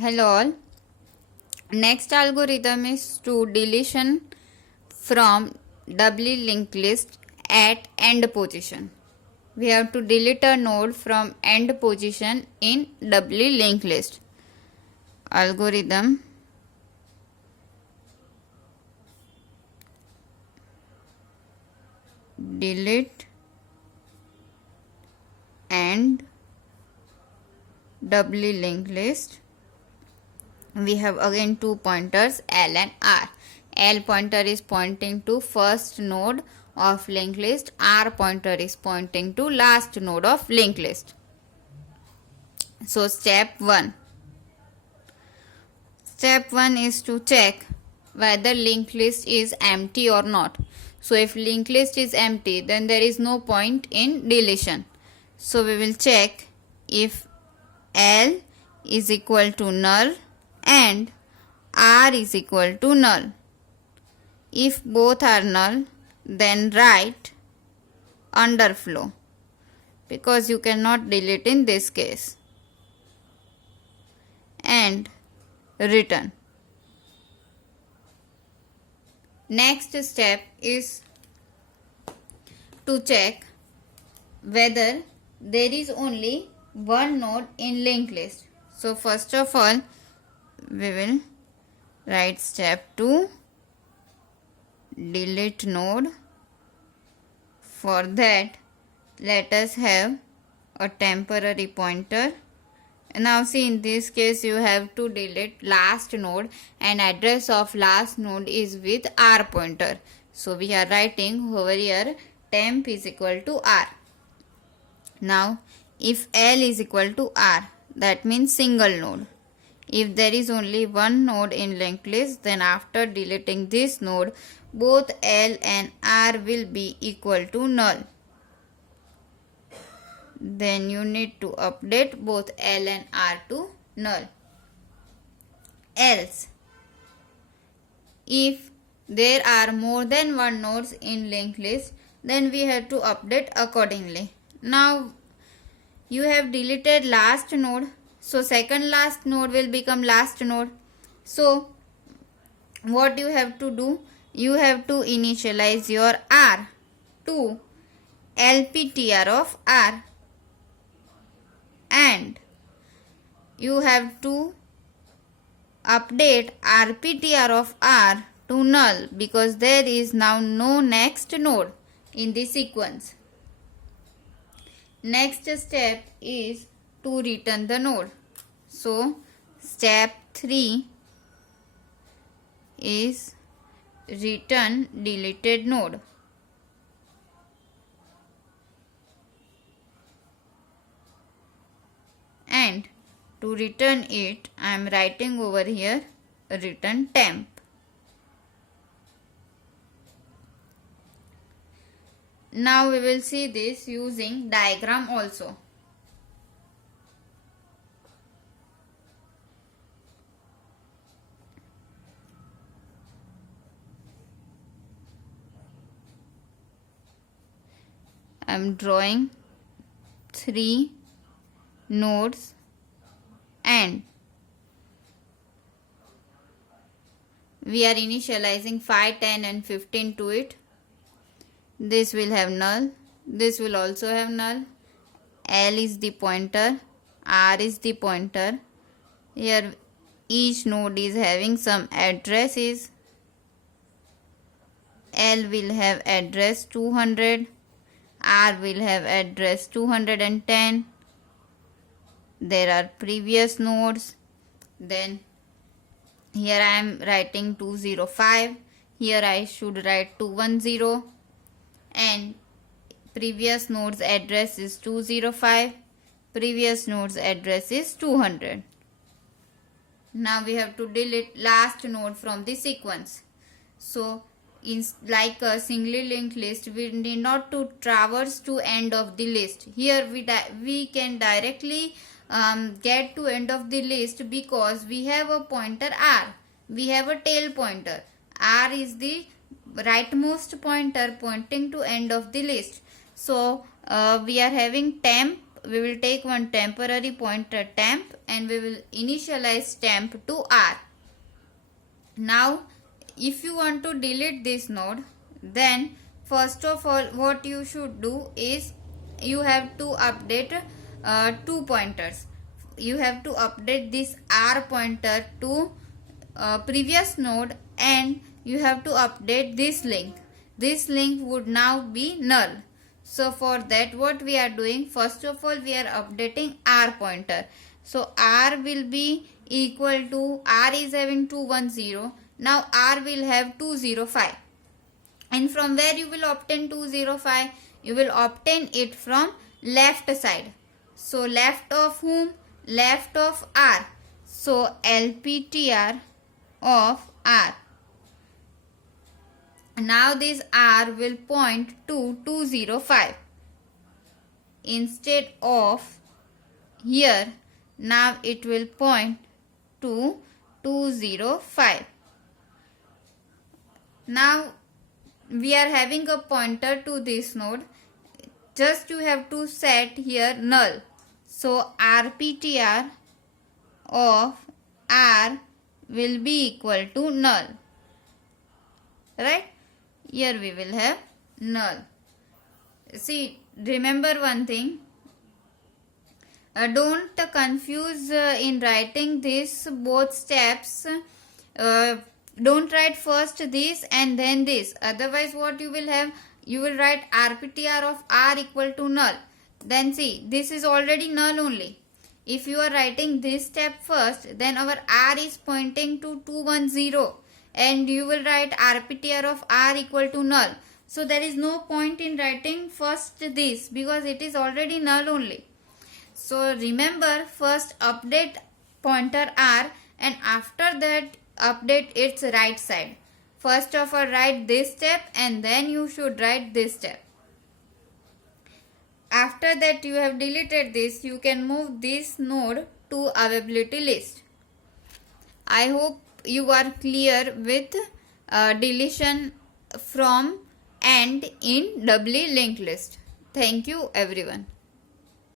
Hello all. Next algorithm is to deletion from doubly linked list at end position. We have to delete a node from end position in doubly linked list. Algorithm delete and doubly linked list. We have again two pointers L and R. L pointer is pointing to first node of linked list. R pointer is pointing to last node of linked list. So step 1. Step 1 is to check whether linked list is empty or not. So if linked list is empty, then there is no point in deletion. So we will check if L is equal to null and R is equal to null. If both are null, then write underflow, because you cannot delete in this case, and return. Next step is to check whether there is only one node in linked list. So first of all, we will write step 2, delete node. For that, let us have a temporary pointer. Now see, in this case you have to delete last node and address of last node is with R pointer. So we are writing over here temp is equal to R. Now if L is equal to R, that means single node. If there is only one node in linked list, then after deleting this node, both L and R will be equal to null. Then you need to update both L and R to null. Else, if there are more than one nodes in linked list, then we have to update accordingly. Now you have deleted last node, so second last node will become last node. So what you have to do, you have to initialize your R to LPTR of R, and you have to update RPTR of R to null, because there is now no next node in the sequence. Next step is to return the node. So step 3 is return deleted node. And to return it, I am writing over here return temp. Now we will see this using diagram also. I am drawing 3 nodes and we are initializing 5, 10 and 15 to it. This will have null, this will also have null. L is the pointer, R is the pointer. Here each node is having some addresses. L will have address 200, R will have address 210. There are previous nodes. Then here I am writing 205. Here I should write 210. And previous node's address is 205. Previous node's address is 200. Now we have to delete last node from the sequence. So in like a singly linked list, we need not to traverse to end of the list. Here we can directly get to end of the list, because we have a pointer R. We have a tail pointer. R is the rightmost pointer pointing to end of the list. So we are having temp we will take one temporary pointer temp and we will initialize temp to R. Now if you want to delete this node, then first of all what you should do is you have to update two pointers. You have to update this R pointer to previous node, and you have to update this link. This link would now be null. So for that what we are doing, first of all we are updating R pointer. So R will be equal to, R is having 210, now R will have 205. And from where you will obtain 205? You will obtain it from left side. So left of whom? Left of R. So LPTR of R. Now this R will point to 205. Instead of here, now it will point to 205. Now we are having a pointer to this node. Just you have to set here null. So RPTR of R will be equal to null. Right? Here we will have null. See, remember one thing. Don't confuse in writing this both steps. Don't write first this and then this. Otherwise what you will have? You will write RPTR of R equal to null. Then see, this is already null only. If you are writing this step first, then our R is pointing to 210. And you will write RPTR of R equal to null. So there is no point in writing first this, because it is already null only. So remember, first update pointer R, and after that update its right side. First of all write this step and then you should write this step. After that you have deleted this, you can move this node to availability list. I hope you are clear with deletion from and in doubly linked list. Thank you everyone.